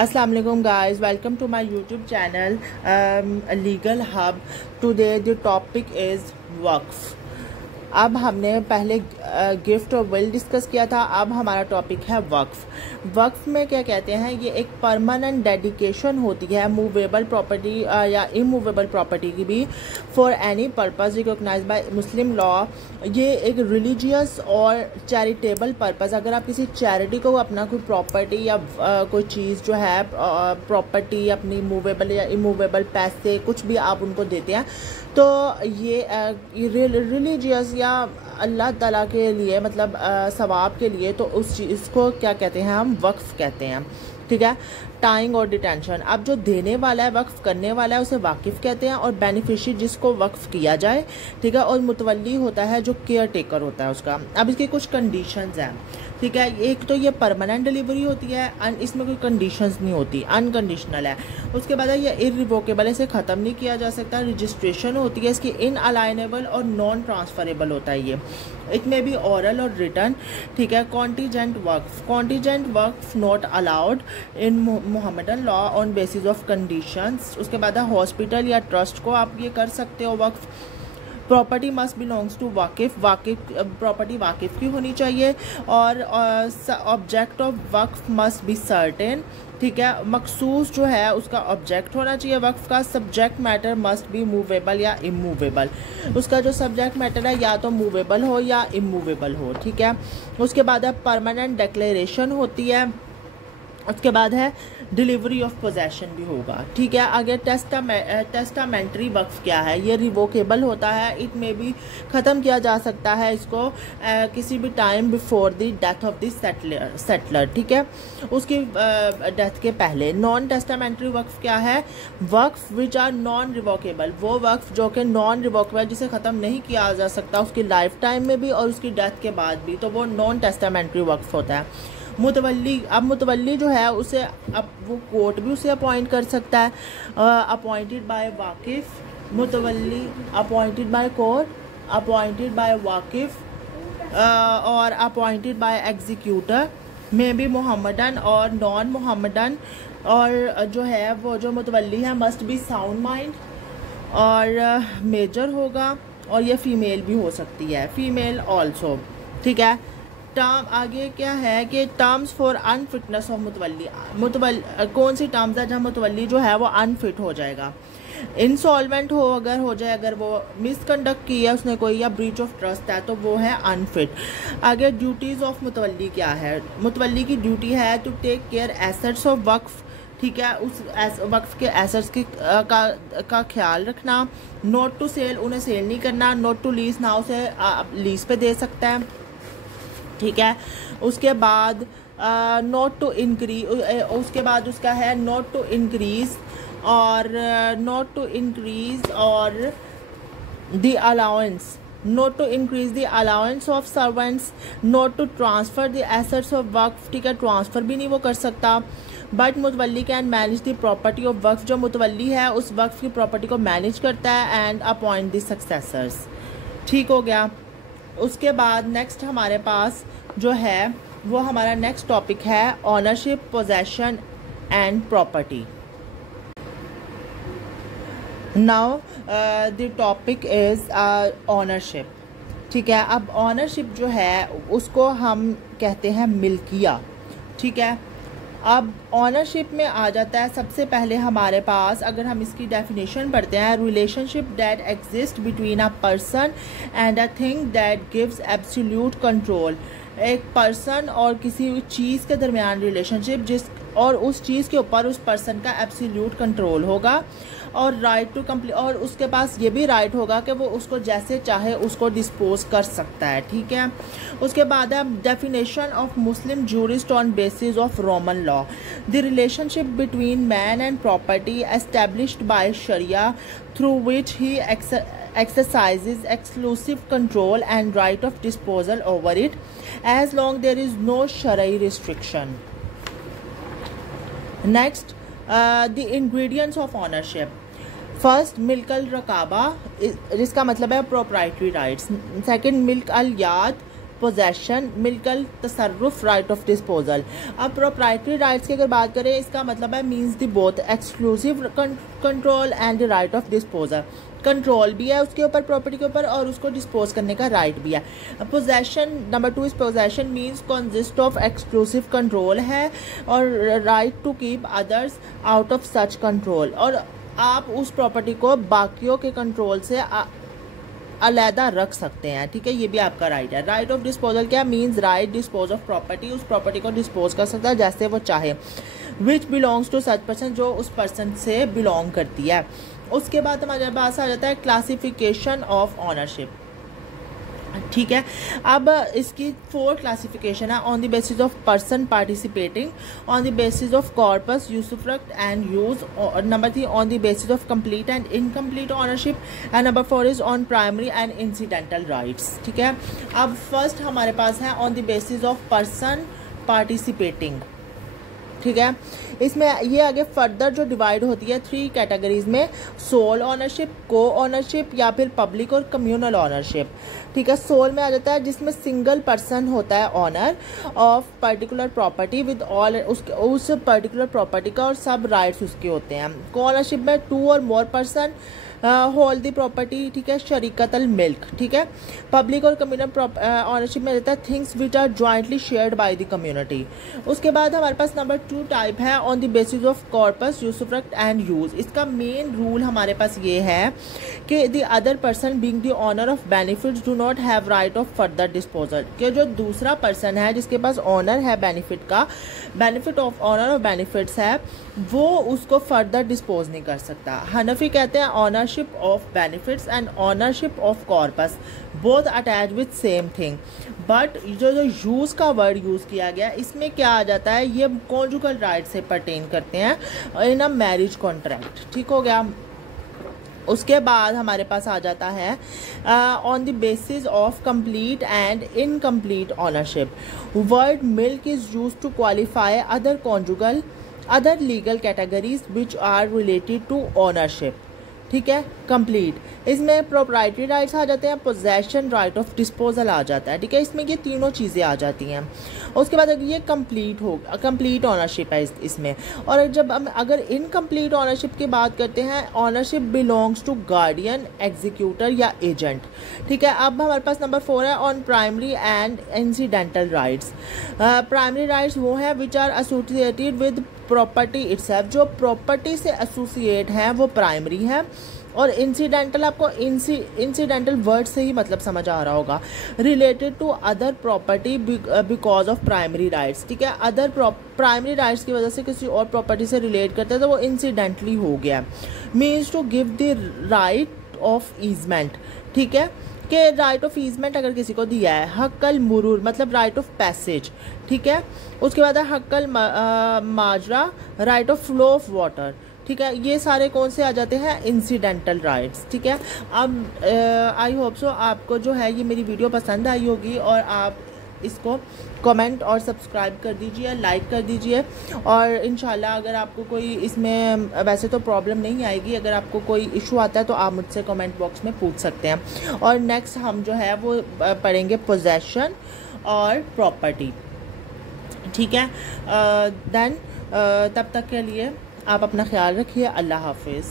Assalamu alaikum guys, welcome to my YouTube channel Legal Hub. Today the topic is वक्फ. अब हमने पहले gift और will discuss किया था. अब हमारा टॉपिक है वक्फ. वक्फ में क्या कहते हैं, ये एक परमानेंट डेडिकेशन होती है मूवेबल प्रॉपर्टी या इमूवेबल प्रॉपर्टी की भी for any purpose recognise by Muslim law. ये एक रिलीजियस और चैरिटेबल पर्पस, अगर आप किसी चैरिटी को अपना कोई प्रॉपर्टी या कोई चीज़ जो है प्रॉपर्टी अपनी मूवेबल या इमूवेबल पैसे कुछ भी आप उनको देते हैं, तो ये रिलीजियस या अल्लाह ताला के लिए मतलब सवाब के लिए, तो उस चीज़ को क्या कहते हैं, हम वक्फ कहते हैं. ठीक है. टाइंग और डिटेंशन. अब जो देने वाला है, वक्फ करने वाला है, उसे वाकिफ़ कहते हैं, और बेनिफिशियरी जिसको वक्फ किया जाए. ठीक है. और मुतवल्ली होता है जो केयर टेकर होता है उसका. अब इसकी कुछ कंडीशंस हैं. ठीक है. एक तो ये परमानेंट डिलीवरी होती है, इसमें कोई कंडीशंस नहीं होती, अनकंडीशनल है. उसके बाद ये इररिवोकेबल, इसे ख़त्म नहीं किया जा सकता. रजिस्ट्रेशन होती है इसकी इनअलाइनेबल और नॉन ट्रांसफरेबल होता है ये. इट में भी ओरल और रिटर्न. ठीक है. Contingent Waqf. Contingent Waqf not allowed in Mohammedan law on basis of conditions. उसके बाद हॉस्पिटल या ट्रस्ट को आप ये कर सकते हो waqf. Property must belongs to wakif. Property वाकिफ़ की होनी चाहिए. और object of waqf must be certain. ठीक है. मखसूस जो है उसका ऑब्जेक्ट होना चाहिए वक्फ का. Subject matter must be movable या इमूवेबल. उसका जो सब्जेक्ट मैटर है या तो मूवेबल हो या इमूवेबल हो. ठीक है. उसके बाद है परमानेंट डिक्लेरेशन होती है. उसके बाद है डिलीवरी ऑफ पोजेशन भी होगा. ठीक है. आगे टेस्टामेंट्री वक्फ क्या है, ये रिवोकेबल होता है. इट में भी ख़त्म किया जा सकता है इसको किसी भी time before the death of the settler. ठीक है. उसकी डेथ के पहले. नॉन टेस्टामेंट्री वक्फ क्या है, वक्फ विच आर नॉन रिवोकेबल. वो वक्फ जो कि नॉन रिवोकेबल, जिसे ख़त्म नहीं किया जा सकता उसकी लाइफ टाइम में भी और उसकी डेथ के बाद भी, तो वो नॉन टेस्टामेंट्री वक्फ होता है. मुतवल्ली. अब मुतवल्ली जो है उसे अब वो कोर्ट भी उसे अपॉइंट कर सकता है. Appointed by wakif. Mutawalli appointed by court, appointed by wakif और अपॉइंटेड बाय एग्जीक्यूटर में भी मोहम्मदन और नॉन मोहम्मदन. और जो है वो जो मुतवल्ली है मस्ट बी साउंड माइंड और मेजर होगा. और ये फ़ीमेल भी हो सकती है, फीमेल ऑल्सो. ठीक है. टर्म आगे क्या है कि टर्म्स फॉर अनफिटनेस ऑफ मुतवल्ली. कौन सी टर्म्स है जहाँ मुतवल्ली जो है वो अनफिट हो जाएगा. इंसॉल्वेंट हो जाए, अगर वो मिसकंडक्ट की है उसने कोई, या ब्रीच ऑफ ट्रस्ट है, तो वो है अनफिट. आगे ड्यूटीज़ ऑफ मुतवल्ली क्या है. मुतवल्ली की ड्यूटी है to take care assets of waqf. ठीक है. उस वक्फ के एसेट्स की का ख्याल रखना. नॉट टू सेल, उन्हें सेल नहीं करना. नॉट टू लीज, ना उसे लीज पे दे सकता है. ठीक है. उसके बाद नॉट टू इंक्रीज. उसके बाद उसका है नॉट टू इंक्रीज और नॉट टू इंक्रीज और the allowance. Not to increase the allowance of servants. Not to transfer the assets of waqf. ठीक है. ट्रांसफ़र भी नहीं वो कर सकता. But mutawalli can manage the property of waqf. जो मुतवल्ली है उस वक्फ की प्रॉपर्टी को मैनेज करता है एंड अपॉइंट द सक्सेसर्स. ठीक हो गया. उसके बाद नेक्स्ट हमारे पास जो है वो हमारा नेक्स्ट टॉपिक है ownership, possession and property. Now the topic is ownership. ठीक है. अब ऑनरशिप जो है उसको हम कहते हैं मिल्किया. ठीक है. अब ऑनरशिप में आ जाता है सबसे पहले हमारे पास, अगर हम इसकी डेफिनेशन पढ़ते हैं, relationship that exist between a person and a thing that gives absolute control. एक पर्सन और किसी चीज़ के दरमियान रिलेशनशिप जिस और उस चीज़ के ऊपर उस पर्सन का एब्सोल्यूट कंट्रोल होगा और राइट टू कंप्लीट, और उसके पास ये भी राइट होगा कि वो उसको जैसे चाहे उसको डिस्पोज कर सकता है. ठीक है. उसके बाद है definition of Muslim jurist on basis of Roman law. The relationship between man and property established by sharia through which he exercises exclusive control and right of disposal over it as long there is no shari restriction. Next, the ingredients of ownership. First मिल्क अल रकाबा, जिसका मतलब है proprietary rights. Second मिल्क अल याद, possession, मिलकल, तसर्रुफ, राइट ऑफ डिस्पोजल। अब प्रोप्राइटरी राइट्स की अगर बात करें, इसका मतलब है means the both exclusive control and right of disposal. Control भी है उसके ऊपर, प्रॉपर्टी के ऊपर, और उसको डिस्पोज करने का राइट भी है। Possession, number 2 is possession means consist of exclusive control है, और right to keep others out of such control, और आप उस प्रॉपर्टी को बाकियों के कंट्रोल से अलहदा रख सकते हैं, ठीक है, ये भी आपका राइट है। राइट ऑफ डिस्पोजल क्या means right dispose of property, उस प्रॉपर्टी को डिस्पोज कर सकता है जैसे वो चाहे, which belongs to such person, जो उस पर्सन से बिलोंग करती है। उसके बाद हमारे पास आ जाता है क्लासिफिकेशन ऑफ ऑनरशिप, ठीक है। अब इसकी 4 क्लासिफिकेशन है, on the basis of person participating, on the basis of corpus, usufruct and use, number 3 on the basis of complete and incomplete ownership, and number 4 is on primary and incidental rights, ठीक है। अब first हमारे पास है on the basis of person participating, ठीक है। इसमें ये आगे फर्दर जो डिवाइड होती है 3 कैटेगरीज में, सोल ऑनरशिप, को ऑनरशिप, या फिर पब्लिक और कम्युनल ऑनरशिप, ठीक है। सोल में आ जाता है जिसमें सिंगल पर्सन होता है owner of particular property with all, उस पर्टिकुलर प्रॉपर्टी का और सब राइट्स उसके होते हैं। को ऑनरशिप में 2 और more person hold the property, ठीक है, शरीकतल मिल्क, ठीक है। पब्लिक और कम्युनल ऑनरशिप में रहता है things which are jointly shared by the community. उसके बाद हमारे पास नंबर 2 टाइप है on the basis of corpus, usufruct and use. इसका मेन रूल हमारे पास ये है कि the other person being the owner of benefits do not have right of further disposal, कि जो दूसरा पर्सन है जिसके पास ऑनर है बेनिफिट का, benefit of owner of benefits है, वो उसको फर्दर डिस्पोज नहीं कर सकता। हनफी कहते हैं ownership of benefits and ownership of corpus both attach with same thing, but जो यूज़ का वर्ड यूज़ किया गया इसमें क्या आ जाता है, ये कॉन्जुगल राइट से पर्टेन करते हैं इन अ मैरिज कॉन्ट्रैक्ट, ठीक हो गया। उसके बाद हमारे पास आ जाता है on the basis of complete and incomplete ownership. Word milk is used to qualify other legal categories which are related to ownership, ठीक है। कंप्लीट, इसमें प्रोप्राइटरी राइट्स आ जाते हैं, पोजेशन, राइट ऑफ डिस्पोजल आ जाता है, ठीक है। इसमें ये तीनों चीज़ें आ जाती हैं। उसके बाद ये कंप्लीट होगा, कंप्लीट ऑनरशिप है इसमें। और जब हम अगर इनकम्प्लीट ऑनरशिप की बात करते हैं, ownership belongs to guardian, executor या एजेंट, ठीक है। अब हमारे पास नंबर 4 है on primary and incidental rights. Primary rights वो हैं which are associated with property itself, जो प्रॉपर्टी से एसोसिएट हैं वो प्राइमरी है, और इंसिडेंटल आपको इंसिडेंटल वर्ड से ही मतलब समझ आ रहा होगा, related to other property because of primary rights, ठीक है। अदर प्राइमरी राइट्स की वजह से किसी और प्रॉपर्टी से रिलेट करते हैं तो वो इंसिडेंटली हो गया। Means to give the right of easement, ठीक है, कि राइट ऑफ ईजमेंट अगर किसी को दिया है। हक्कल मुरूर मतलब राइट ऑफ पैसेज, ठीक है। उसके बाद है हक्कल माजरा, right of flow of water, ठीक है। ये सारे कौन से आ जाते हैं, इंसिडेंटल राइट्स, ठीक है। अब आई होप सो आपको जो है ये मेरी वीडियो पसंद आई होगी, और आप इसको कमेंट और सब्सक्राइब कर दीजिए, लाइक कर दीजिए, और इंशाल्लाह अगर आपको कोई इसमें वैसे तो प्रॉब्लम नहीं आएगी, अगर आपको कोई इशू आता है तो आप मुझसे कमेंट बॉक्स में पूछ सकते हैं। और नेक्स्ट हम जो है वो पढ़ेंगे पोजेशन और प्रॉपर्टी, ठीक है। देन तब तक के लिए आप अपना ख्याल रखिए। अल्लाह हाफिज़।